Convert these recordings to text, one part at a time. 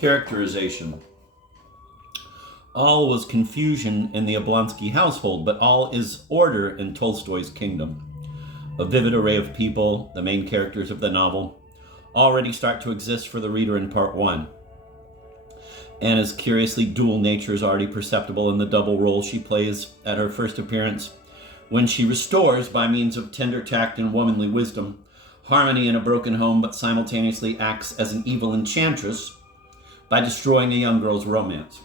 Characterization. All was confusion in the Oblonsky household, but all is order in Tolstoy's kingdom. A vivid array of people, the main characters of the novel, already start to exist for the reader in part one. Anna's curiously dual nature is already perceptible in the double role she plays at her first appearance, when she restores, by means of tender tact and womanly wisdom, harmony in a broken home, but simultaneously acts as an evil enchantress by destroying a young girl's romance.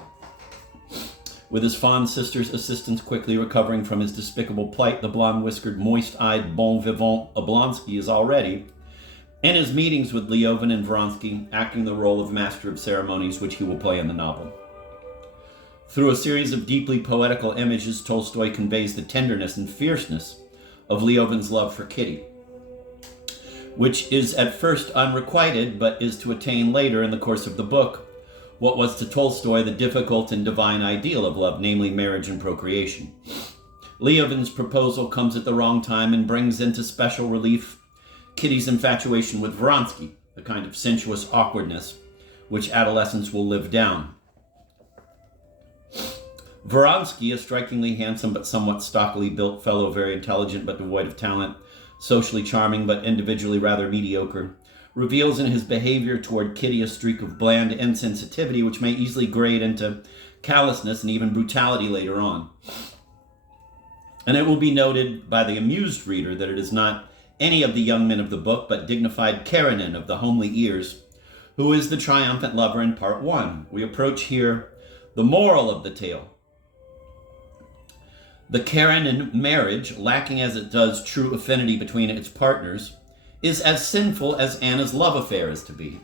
With his fond sister's assistance quickly recovering from his despicable plight, the blonde-whiskered, moist-eyed, bon vivant Oblonsky is already, in his meetings with Leovan and Vronsky, acting the role of master of ceremonies, which he will play in the novel. Through a series of deeply poetical images, Tolstoy conveys the tenderness and fierceness of Leovan's love for Kitty, which is at first unrequited, but is to attain later in the course of the book what was to Tolstoy the difficult and divine ideal of love, namely marriage and procreation. Leovan's proposal comes at the wrong time and brings into special relief Kitty's infatuation with Vronsky, a kind of sensuous awkwardness which adolescence will live down. Vronsky, a strikingly handsome but somewhat stockily built fellow, very intelligent but devoid of talent, socially charming but individually rather mediocre, reveals in his behavior toward Kitty a streak of bland insensitivity which may easily grade into callousness and even brutality later on. And it will be noted by the amused reader that it is not any of the young men of the book, but dignified Karenin of the homely ears, who is the triumphant lover in part one. We approach here the moral of the tale. The Karenin marriage, lacking as it does true affinity between its partners, is as sinful as Anna's love affair is to be.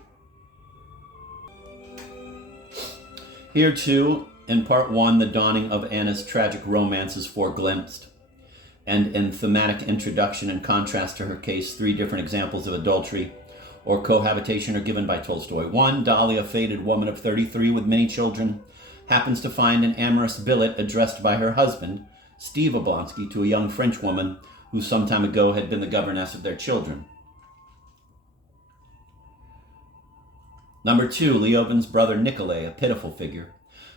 Here too, in part one, the dawning of Anna's tragic romance is foreglimpsed, and in thematic introduction and contrast to her case, 3 different examples of adultery or cohabitation are given by Tolstoy. 1, Dolly, a faded woman of 33 with many children, happens to find an amorous billet addressed by her husband, Steve Oblonsky, to a young French woman who some time ago had been the governess of their children. Number 2, Leovan's brother Nikolay, a pitiful figure,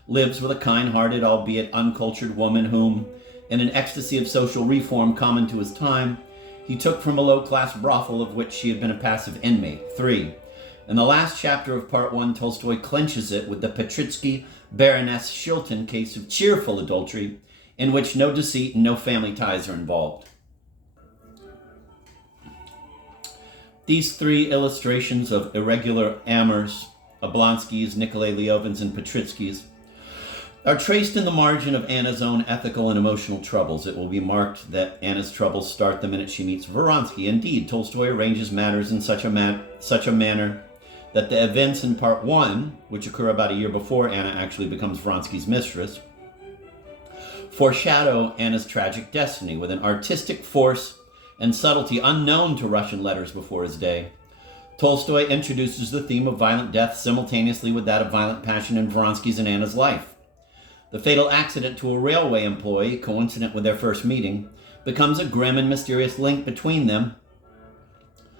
lives with a kind-hearted, albeit uncultured woman whom, in an ecstasy of social reform common to his time, he took from a low-class brothel of which she had been a passive inmate. 3, in the last chapter of part 1, Tolstoy clinches it with the Petritsky Baroness Shilton case of cheerful adultery, in which no deceit and no family ties are involved. These 3 illustrations of irregular amours, Oblonsky's, Nikolay Leovan's, and Petritsky's, are traced in the margin of Anna's own ethical and emotional troubles. It will be marked that Anna's troubles start the minute she meets Vronsky. Indeed, Tolstoy arranges matters in such a manner that the events in part 1, which occur about a year before Anna actually becomes Vronsky's mistress, foreshadow Anna's tragic destiny with an artistic force and subtlety unknown to Russian letters before his day. Tolstoy introduces the theme of violent death simultaneously with that of violent passion in Vronsky's and Anna's life. The fatal accident to a railway employee, coincident with their first meeting, becomes a grim and mysterious link between them,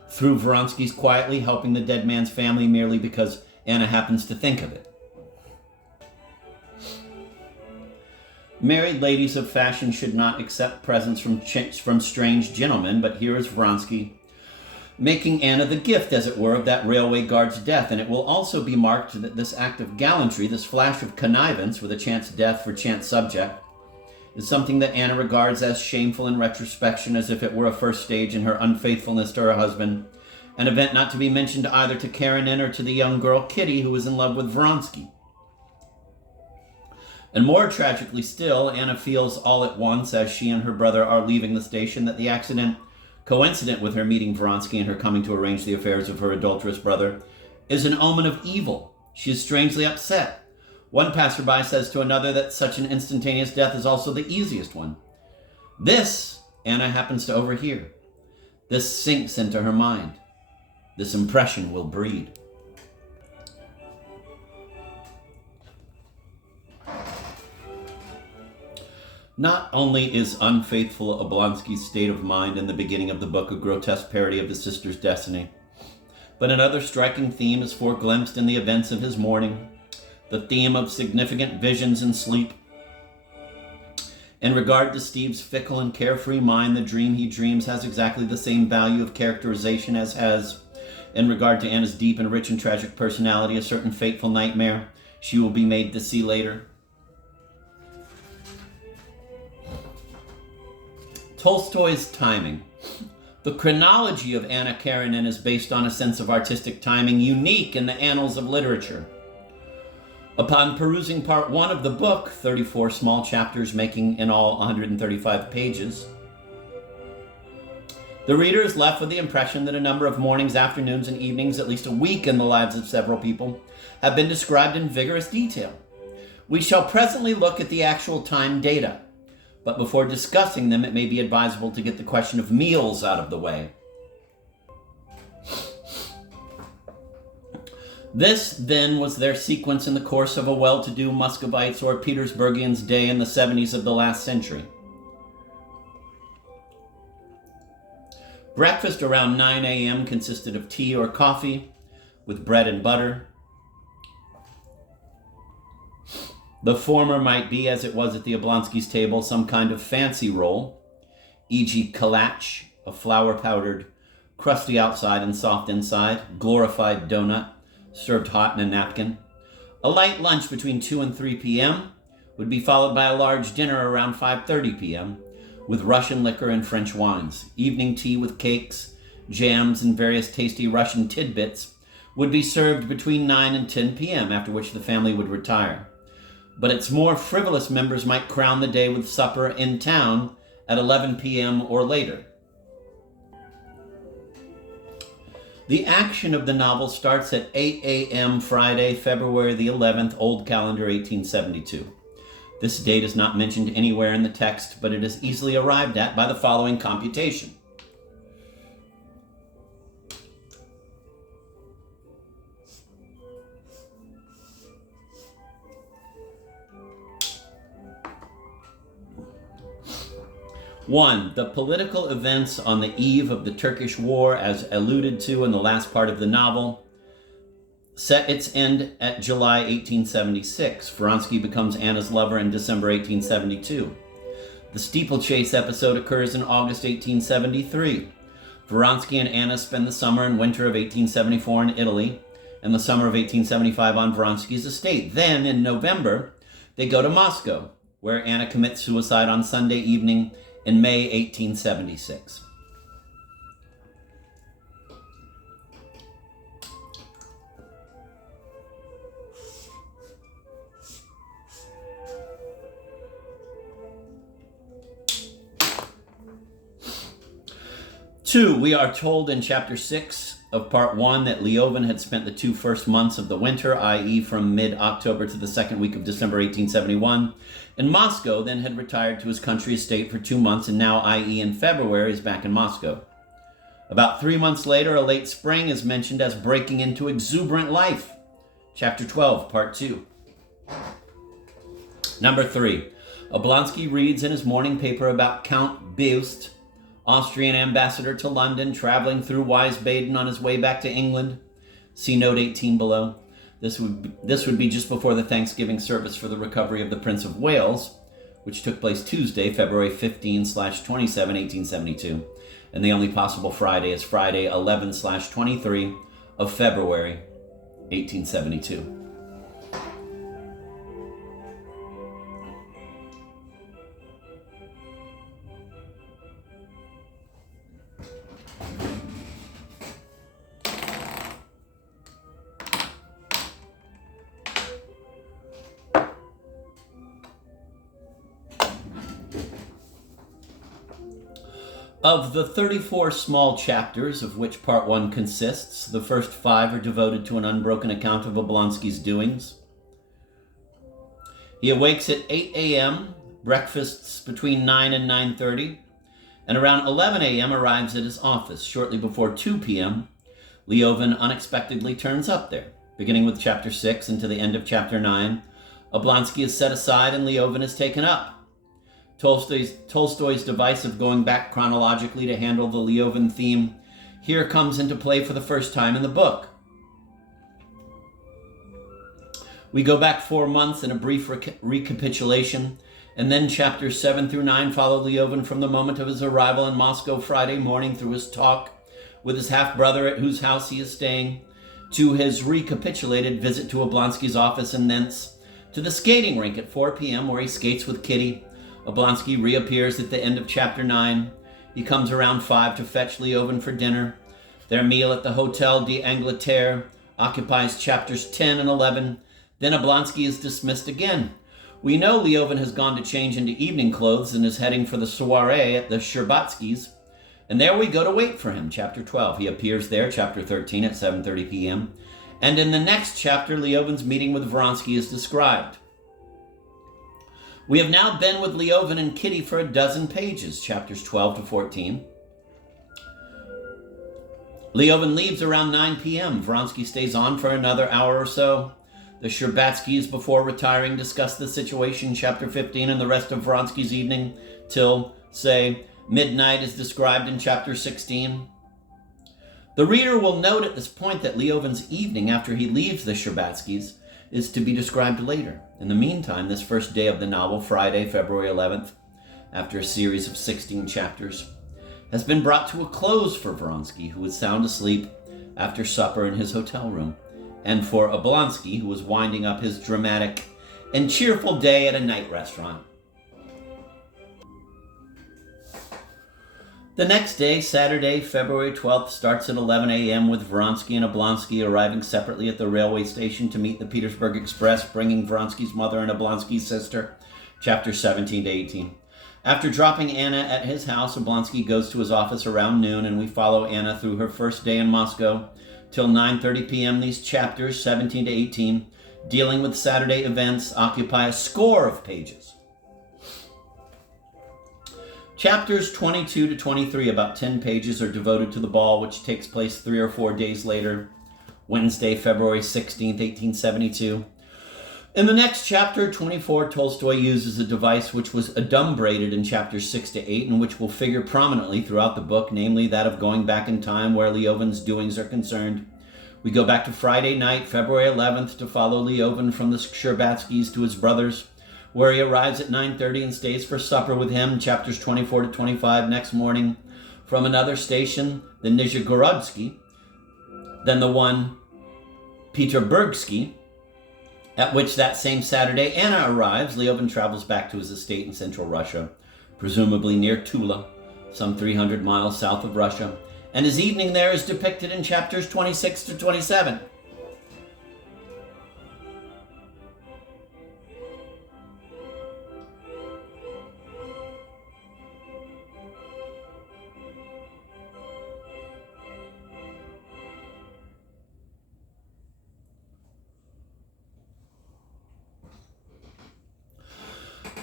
through Vronsky's quietly helping the dead man's family merely because Anna happens to think of it. Married ladies of fashion should not accept presents from strange gentlemen, but here is Vronsky making Anna the gift, as it were, of that railway guard's death, and it will also be marked that this act of gallantry, this flash of connivance with a chance death for chance subject, is something that Anna regards as shameful in retrospection, as if it were a first stage in her unfaithfulness to her husband, an event not to be mentioned either to Karenin or to the young girl Kitty, who is in love with Vronsky. And more tragically still, Anna feels all at once, as she and her brother are leaving the station, that the accident, coincident with her meeting Vronsky and her coming to arrange the affairs of her adulterous brother, is an omen of evil. She is strangely upset. One passerby says to another that such an instantaneous death is also the easiest one. This Anna happens to overhear. This sinks into her mind. This impression will breed. Not only is unfaithful Oblonsky's state of mind in the beginning of the book a grotesque parody of his sister's destiny, But another striking theme is foreglimpsed in the events of his morning, the theme of significant visions in sleep. In regard to Steve's fickle and carefree mind, the dream he dreams has exactly the same value of characterization as has, in regard to Anna's deep and rich and tragic personality, a certain fateful nightmare she will be made to see later. Tolstoy's timing. The chronology of Anna Karenina is based on a sense of artistic timing unique in the annals of literature. Upon perusing part 1 of the book, 34 small chapters making in all 135 pages, the reader is left with the impression that a number of mornings, afternoons, and evenings, at least a week in the lives of several people, have been described in vigorous detail. We shall presently look at the actual time data, but before discussing them, it may be advisable to get the question of meals out of the way. This, then, was their sequence in the course of a well-to-do Muscovites or Petersburgian's day in the 70s of the last century. Breakfast around 9 a.m. consisted of tea or coffee with bread and butter. The former might be, as it was at the Oblonsky's table, some kind of fancy roll, e.g. kalach, a flour-powdered, crusty outside and soft inside, glorified donut, served hot in a napkin. A light lunch between 2 and 3 p.m. would be followed by a large dinner around 5:30 p.m. with Russian liquor and French wines. Evening tea with cakes, jams, and various tasty Russian tidbits would be served between 9 and 10 p.m., after which the family would retire. But its more frivolous members might crown the day with supper in town at 11 p.m. or later. The action of the novel starts at 8 a.m. Friday, February the 11th, Old Calendar 1872. This date is not mentioned anywhere in the text, but it is easily arrived at by the following computation. One, the political events on the eve of the Turkish War, as alluded to in the last part of the novel, set its end at July 1876. Vronsky becomes Anna's lover in December 1872. The steeplechase episode occurs in August 1873. Vronsky and Anna spend the summer and winter of 1874 in Italy, and the summer of 1875 on Vronsky's estate. Then, in November, they go to Moscow, where Anna commits suicide on Sunday evening in May 1876. Two, we are told in chapter 6 of part 1 that Leovan had spent the 2 first months of the winter, i.e. from mid-October to the second week of December 1871, in Moscow, then had retired to his country estate for 2 months, and now, i.e. in February, is back in Moscow. About 3 months later, a late spring is mentioned as breaking into exuberant life. Chapter 12, part 2. Number 3, Oblonsky reads in his morning paper about Count Beust, Austrian ambassador to London, traveling through Wiesbaden on his way back to England. See note 18 below. This would be just before the Thanksgiving service for the recovery of the Prince of Wales, which took place Tuesday, February 15/27, 1872. And the only possible Friday is Friday 11/23 of February, 1872. Of the 34 small chapters of which part 1 consists, the first 5 are devoted to an unbroken account of Oblonsky's doings. He awakes at 8 a.m., breakfasts between 9 and 9:30, and around 11 a.m. arrives at his office. Shortly before 2 p.m., Leovan unexpectedly turns up there. Beginning with chapter 6 and to the end of chapter 9, Oblonsky is set aside and Leovan is taken up. Tolstoy's device of going back chronologically to handle the Leovan theme here comes into play for the first time in the book. We go back 4 months in a brief recapitulation, and then chapters 7 through 9 follow Leovan from the moment of his arrival in Moscow Friday morning through his talk with his half-brother at whose house he is staying, to his recapitulated visit to Oblonsky's office, and thence to the skating rink at 4 p.m. where he skates with Kitty. Oblonsky reappears at the end of chapter 9. He comes around 5 to fetch Leovan for dinner. Their meal at the Hotel d'Angleterre occupies chapters 10 and 11. Then Oblonsky is dismissed again. We know Leovan has gone to change into evening clothes and is heading for the soiree at the Sherbatskys. And there we go to wait for him, chapter 12. He appears there, chapter 13, at 7:30 p.m. And in the next chapter, Leovan's meeting with Vronsky is described. We have now been with Leovan and Kitty for a dozen pages, chapters 12 to 14. Leovan leaves around 9 p.m. Vronsky stays on for another hour or so. The Sherbatskys, before retiring, discuss the situation, chapter 15, and the rest of Vronsky's evening till, say, midnight is described in chapter 16. The reader will note at this point that Leovan's evening after he leaves the Sherbatskys is to be described later. In the meantime, this first day of the novel, Friday, February 11th, after a series of 16 chapters, has been brought to a close for Vronsky, who was sound asleep after supper in his hotel room, and for Oblonsky, who was winding up his dramatic and cheerful day at a night restaurant. The next day, Saturday, February 12th, starts at 11 a.m. with Vronsky and Oblonsky arriving separately at the railway station to meet the Petersburg Express, bringing Vronsky's mother and Oblonsky's sister, chapters 17 to 18. After dropping Anna at his house, Oblonsky goes to his office around noon, and we follow Anna through her first day in Moscow till 9:30 p.m. These chapters, 17 to 18, dealing with Saturday events, occupy a score of pages. Chapters 22 to 23, about 10 pages, are devoted to the ball, which takes place 3 or 4 days later, Wednesday, February 16th, 1872. In the next chapter, 24, Tolstoy uses a device which was adumbrated in chapters 6 to 8 and which will figure prominently throughout the book, namely that of going back in time where Leovan's doings are concerned. We go back to Friday night, February 11th, to follow Leovan from the Sherbatskys to his brother's, where he arrives at 9:30 and stays for supper with him, chapters 24 to 25. Next morning, from another station, the Nizhegorodsky, then the one Peterburgsky, at which that same Saturday Anna arrives. Leovan travels back to his estate in central Russia, presumably near Tula, some 300 miles south of Russia, and his evening there is depicted in chapters 26 to 27.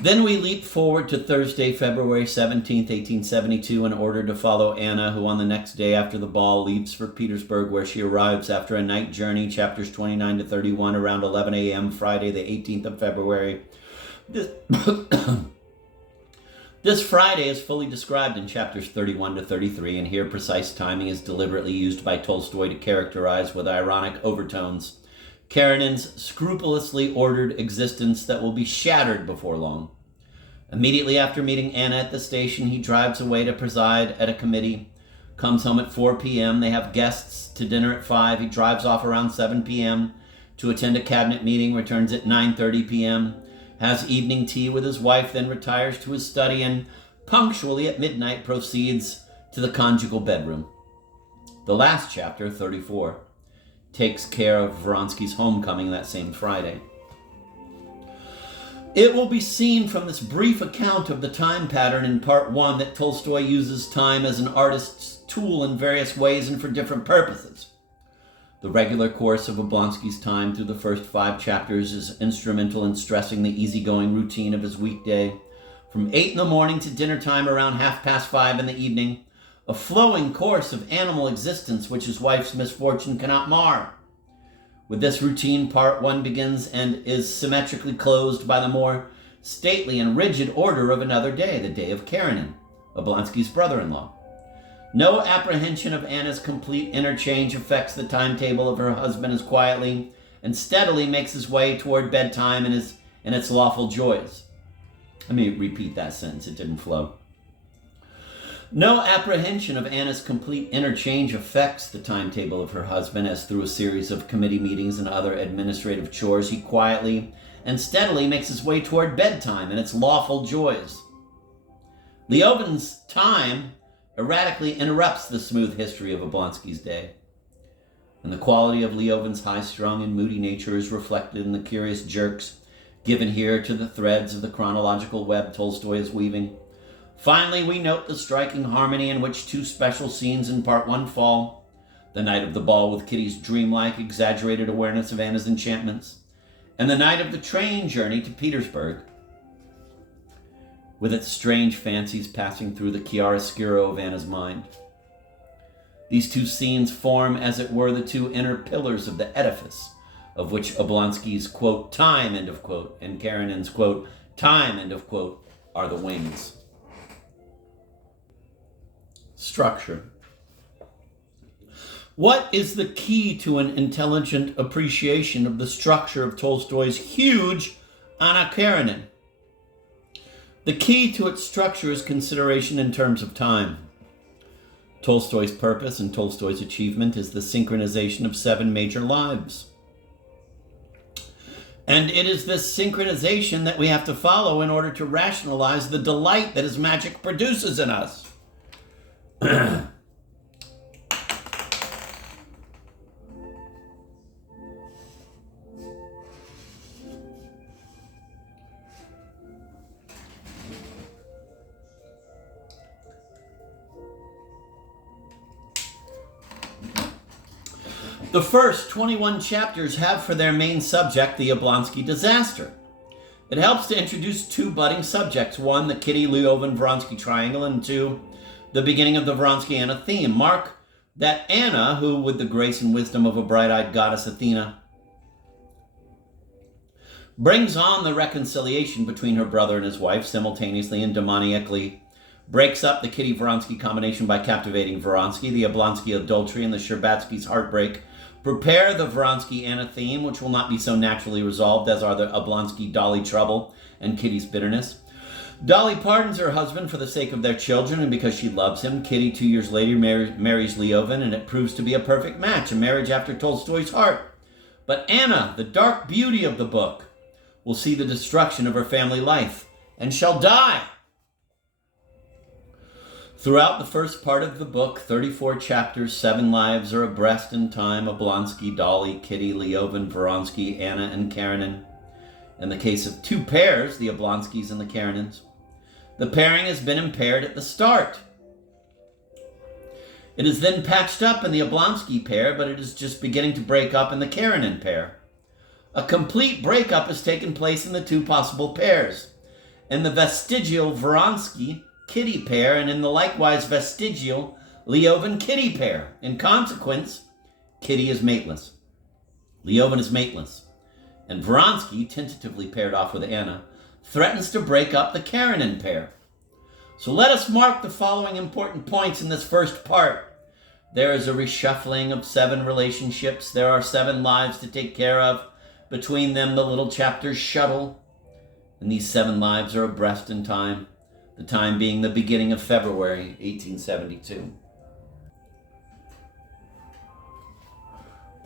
Then we leap forward to Thursday, February 17th, 1872, in order to follow Anna, who on the next day after the ball leaves for Petersburg, where she arrives after a night journey, chapters 29 to 31, around 11 a.m., Friday, the 18th of February. This Friday is fully described in chapters 31 to 33, and here precise timing is deliberately used by Tolstoy to characterize with ironic overtones Karenin's scrupulously ordered existence that will be shattered before long. Immediately after meeting Anna at the station, he drives away to preside at a committee, comes home at 4 p.m. They have guests to dinner at 5. He drives off around 7 p.m. to attend a cabinet meeting, returns at 9:30 p.m., has evening tea with his wife, then retires to his study, and punctually at midnight proceeds to the conjugal bedroom. The last chapter, 34, takes care of Vronsky's homecoming that same Friday. It will be seen from this brief account of the time pattern in part 1 that Tolstoy uses time as an artist's tool in various ways and for different purposes. The regular course of Oblonsky's time through the first 5 chapters is instrumental in stressing the easygoing routine of his weekday, from 8 in the morning to dinner time around 5:30 in the evening, a flowing course of animal existence which his wife's misfortune cannot mar. With this routine, part 1 begins and is symmetrically closed by the more stately and rigid order of another day, the day of Karenin, Oblonsky's brother-in-law. No apprehension of Anna's complete interchange affects the timetable of her husband as quietly and steadily makes his way toward bedtime and its lawful joys. Let me repeat that sentence, it didn't flow. No apprehension of Anna's complete interchange affects the timetable of her husband, as through a series of committee meetings and other administrative chores, he quietly and steadily makes his way toward bedtime and its lawful joys. Leovin's time erratically interrupts the smooth history of Oblonsky's day, and the quality of Leovin's high-strung and moody nature is reflected in the curious jerks given here to the threads of the chronological web Tolstoy is weaving. Finally, we note the striking harmony in which two special scenes in part one fall: the night of the ball with Kitty's dreamlike, exaggerated awareness of Anna's enchantments, and the night of the train journey to Petersburg, with its strange fancies passing through the chiaroscuro of Anna's mind. These two scenes form, as it were, the two inner pillars of the edifice, of which Oblonsky's, quote, time, end of quote, and Karenin's, quote, time, end of quote, are the wings. Structure. What is the key to an intelligent appreciation of the structure of Tolstoy's huge Anna Karenina? The key to its structure is consideration in terms of time. Tolstoy's purpose and Tolstoy's achievement is the synchronization of 7 major lives. And it is this synchronization that we have to follow in order to rationalize the delight that his magic produces in us. The first 21 chapters have for their main subject the Oblonsky disaster. It helps to introduce 2 budding subjects: 1, the Kitty-Leovan-Vronsky triangle, and 2, the beginning of the Vronsky-Anna theme. Mark that Anna, who, with the grace and wisdom of a bright-eyed goddess Athena, brings on the reconciliation between her brother and his wife, simultaneously and demoniacally breaks up the Kitty-Vronsky combination by captivating Vronsky, the Oblonsky adultery, and the Sherbatsky's heartbreak prepare the Vronsky-Anna theme, which will not be so naturally resolved as are the Oblonsky-Dolly trouble and Kitty's bitterness. Dolly pardons her husband for the sake of their children and because she loves him. Kitty, 2 years later, marries Leovin, and it proves to be a perfect match, a marriage after Tolstoy's heart. But Anna, the dark beauty of the book, will see the destruction of her family life and shall die. Throughout the first part of the book, 34 chapters, 7 lives are abreast in time: Oblonsky, Dolly, Kitty, Leovin, Vronsky, Anna, and Karenin. In the case of 2 pairs, the Oblonskys and the Karenins, the pairing has been impaired at the start. It is then patched up in the Oblonsky pair, but it is just beginning to break up in the Karenin pair. A complete breakup has taken place in the 2 possible pairs, in the vestigial Vronsky Kitty pair and in the likewise vestigial Leovin Kitty pair. In consequence, Kitty is mateless, Leovin is mateless, and Vronsky, tentatively paired off with Anna, threatens to break up the Karenin pair. So let us mark the following important points in this first part. There is a reshuffling of 7 relationships. There are 7 lives to take care of. Between them, the little chapters shuttle, and these 7 lives are abreast in time, the time being the beginning of February 1872.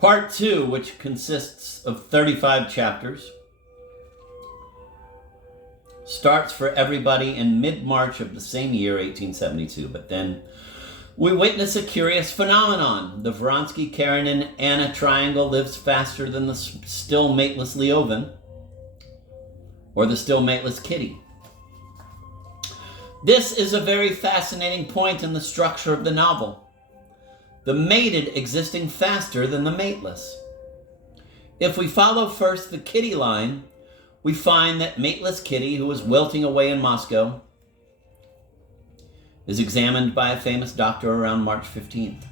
Part 2, which consists of 35 chapters, starts for everybody in mid-March of the same year, 1872. But then we witness a curious phenomenon. The Vronsky-Karenin-Anna triangle lives faster than the still mateless Leovin, or the still mateless Kitty. This is a very fascinating point in the structure of the novel. The mated existing faster than the mateless. If we follow first the Kitty line, we find that mateless Kitty, who is wilting away in Moscow, is examined by a famous doctor around March 15th.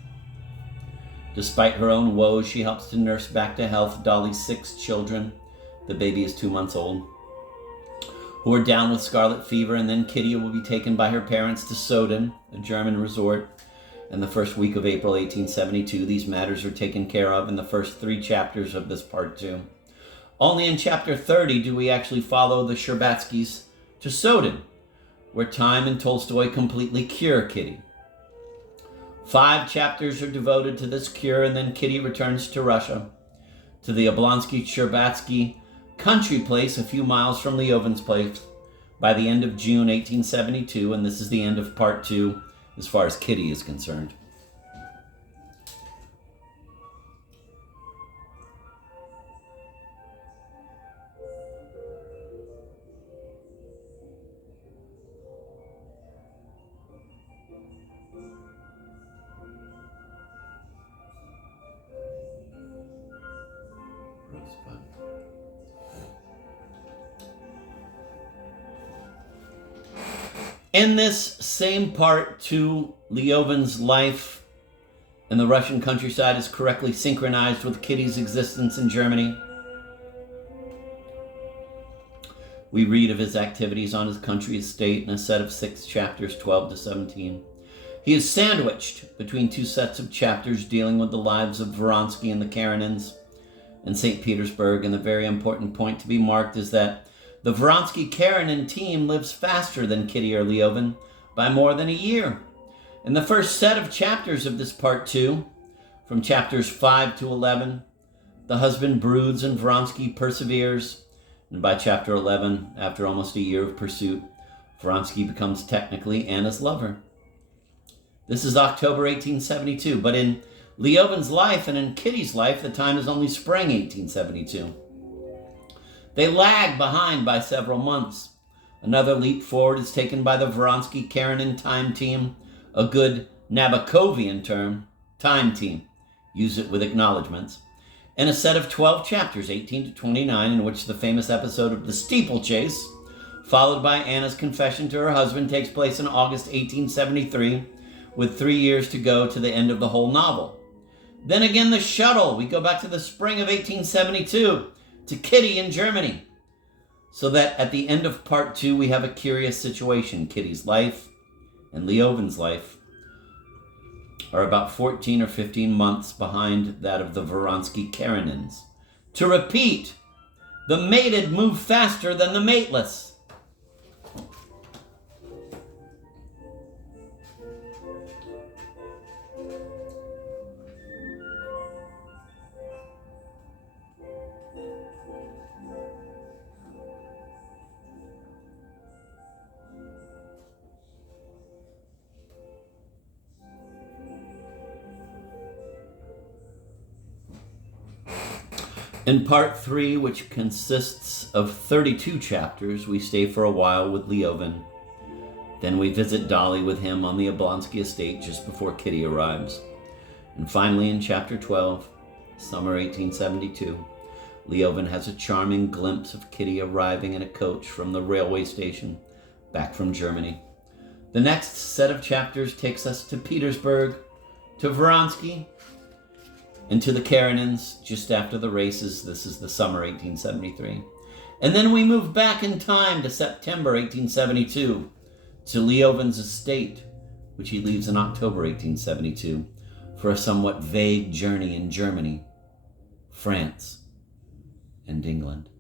Despite her own woes, she helps to nurse back to health Dolly's 6 children. The baby is 2 months old, who are down with scarlet fever, and then Kitty will be taken by her parents to Soden, a German resort, and the first week of April 1872. These matters are taken care of in the first 3 chapters of this part 2. Only in chapter 30 do we actually follow the Sherbatskys to Soden, where time and Tolstoy completely cure Kitty. 5 chapters are devoted to this cure, and then Kitty returns to Russia, to the Oblonsky-Sherbatsky country place a few miles from Leovin's place by the end of June 1872, and this is the end of part 2 as far as Kitty is concerned. In this same part 2, Leovin's life in the Russian countryside is correctly synchronized with Kitty's existence in Germany. We read of his activities on his country estate in a set of 6 chapters, 12 to 17. He is sandwiched between 2 sets of chapters dealing with the lives of Vronsky and the Karenins in St. Petersburg, and the very important point to be marked is that the Vronsky-Karenin team lives faster than Kitty or Leovin by more than a year. In the first set of chapters of this part 2, from chapters 5 to 11, the husband broods and Vronsky perseveres, and by chapter 11, after almost a year of pursuit, Vronsky becomes technically Anna's lover. This is October 1872, but in Leovin's life and in Kitty's life, the time is only spring 1872. They lag behind by several months. Another leap forward is taken by the Vronsky-Karenin time team, a good Nabokovian term, time team. Use it with acknowledgments. In a set of 12 chapters, 18 to 29, in which the famous episode of the steeplechase, followed by Anna's confession to her husband, takes place in August 1873, with 3 years to go to the end of the whole novel. Then again, the shuttle. We go back to the spring of 1872, to Kitty in Germany. So that at the end of part 2, we have a curious situation. Kitty's life and Leovin's life are about 14 or 15 months behind that of the Vronsky-Karenins. To repeat, the mated move faster than the mateless. In part 3, which consists of 32 chapters, we stay for a while with Leovin. Then we visit Dolly with him on the Oblonsky estate just before Kitty arrives. And finally, in chapter 12, summer 1872, Leovin has a charming glimpse of Kitty arriving in a coach from the railway station back from Germany. The next set of chapters takes us to Petersburg, to Vronsky, and to the Karenins just after the races. This is the summer 1873. And then we move back in time to September 1872, to Leovin's estate, which he leaves in October 1872, for a somewhat vague journey in Germany, France, and England.